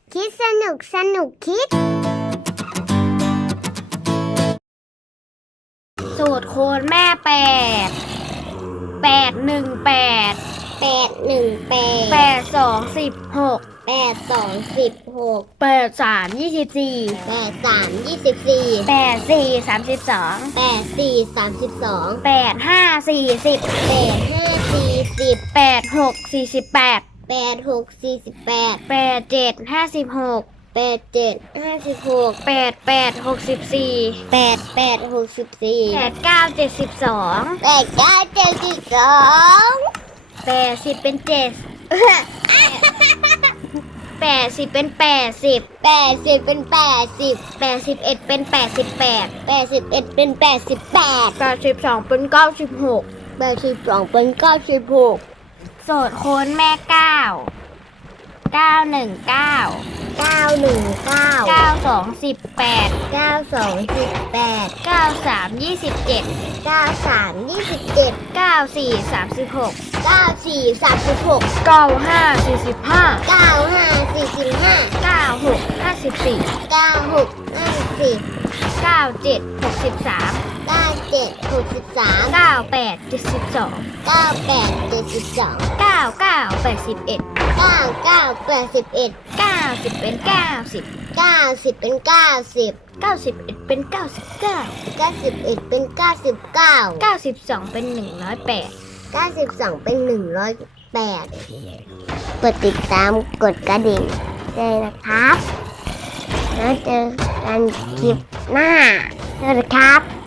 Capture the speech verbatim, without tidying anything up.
คิดสนุกสนุกคิดสูตรคูณแม่แปดแปดหนึ่งแปดแปดหนึ่งแปดแปดสองสิบหกแปดสองสิบหกแปดสามยี่สิบสี่แปดสามยี่สิบสี่แปดสี่สามสิบสองแปดสี่สามสิบสองแปดห้าสี่สิบแปดห้าสี่สิบแปดหกสี่สิบแปดแปดหกสี่สิบแปดแปดเจ็ดห้าสิบหกแปดเจ็ดห้าสิบหกแปดแปดหกสิบสี่แปดแปดหกสิบสี่แปดเก้าเจ็ดสิบสองแปดเก้าเจ็ดสิบสองแปดสิบเป็นเจ็ดแปดสิบเป็นแปดสิบแปดสิบเป็นแปดสิบแปดสิบเอ็ดเป็นแปดสิบแปดแปดสิบเอ็ดเป็นแปดสิบแปดแปดสิบสองเป็นเก้าสิบหกแปดสิบสองเป็นเก้าสิบหกสูตรคูณแม่เก้าเก้าหนึ่งเก้าเก้าหนึ่งเก้าเก้าสองสิบแปดเก้าสองสิบแปดเก้าสามยี่สิบเจ็ดเก้าสามยี่สิบเจ็ดเก้าสี่สามสิบหกเก้าสี่สามสิบหกเก้าห้าสี่สิบห้าเก้าห้าสี่สิบห้าเก้าหกห้าสิบสี่เก้าหกห้าสิบสี่เก้าเจ็ดหกสิบสามเก้าเจ็ดหกสิบสามเก้าแปดเจ็ดสิบสองเก้าแปดเจ็ดสิบสองเก้าเก้าแปดสิบเอ็ดเก้าเก้าแปดสิบเอ็ดเก้าสิบเป็นเก้าสิบเก้าสิบเป็นเก้าสิบเก้าสิบเอ็ดเป็นเก้าสิบเก้าเก้าสิบเอ็ดเป็นเก้าสิบเก้าเก้าสิบสองเป็นหนึ่งร้อยแปดเก้าสิบสองเป็นหนึ่งร้อยแปดกดติดตามกดกระดิ่งเลยนะครับแล้วเจอกันคลิปหน้าสวัสดีครับ